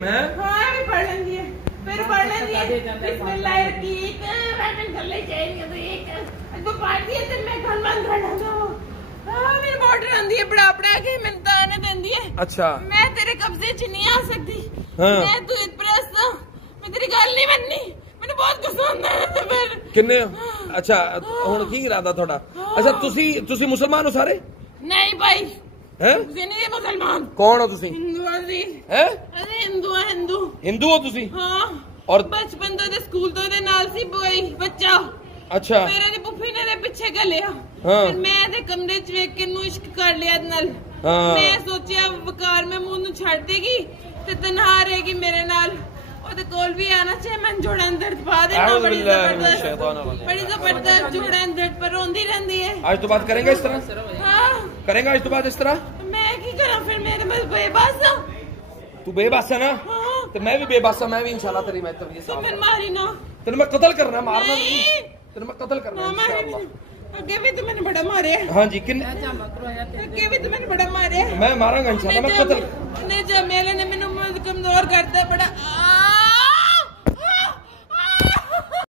मैं हाँ पढ़ लेंगी है फिर पढ़ लेंगी है बिस्मिल्लाह ठीक मैं कर ले चाहिए तो एक तो पार्टी है तो मैं घर बंद कर दूं हां मेरी मोटर आंदी है बड़ा बड़ा के मिलता आने देंदी है। अच्छा मैं तेरे कब्जे च नहीं आ सकती। हाँ। मैं तू इतप्रेस मैं तेरी गल नहीं मननी मैंने बहुत गुस्सा आंदा है फिर किन्ने अच्छा हुन की इरादा थोड़ा अच्छा तुसी मुसलमान हो सारे नहीं भाई हैं नहीं मुसलमान कौन हो तुसी हिंदू जी हैं अरे हिंदू है हिंदू हिंदू हो तुसी हाँ और बचपन तो स्कूल तो दे नाल सी कोई बच्चा अच्छा मेरे पुफी ने पिछे गलिया हाँ। मैं दे कमरे च वेख के नु इश्क कर लिया नाल हाँ। मैं सोचिया वकार में मुंह नु छाड़ देगी ते तन्हा रहेगी मेरे नाल ओदे कोल भी आना चाहिए मैं जोड़ा अंदर पा देना बड़ी जबरदस्त जोड़ा अंदर पर रोंदी रहंदी है। आज तो बात करेंगे इस तरह हाँ करेंगे आज तो बात इस तरह मैं की करा फिर मेरे बस बेबस तू बेबस है ना हाँ तो मैं भी बेबस हूं मैं भी इंशाल्लाह तेरी मैं तबीयत तो साफ फिर मारी ना तेरे मैं कत्ल करना मारना नहीं। नहीं तेरे मैं कत्ल करना ना मारी इंशाल्लाह। अगे भी तो मैंने बड़ा मारे हाँ जी किन अगे भी तो मैंने बड़ा मारे मैं मारूंगा इंशाल्लाह मैं कत्ल ने जब मेले ने मैनू कमजोर करता बड़ा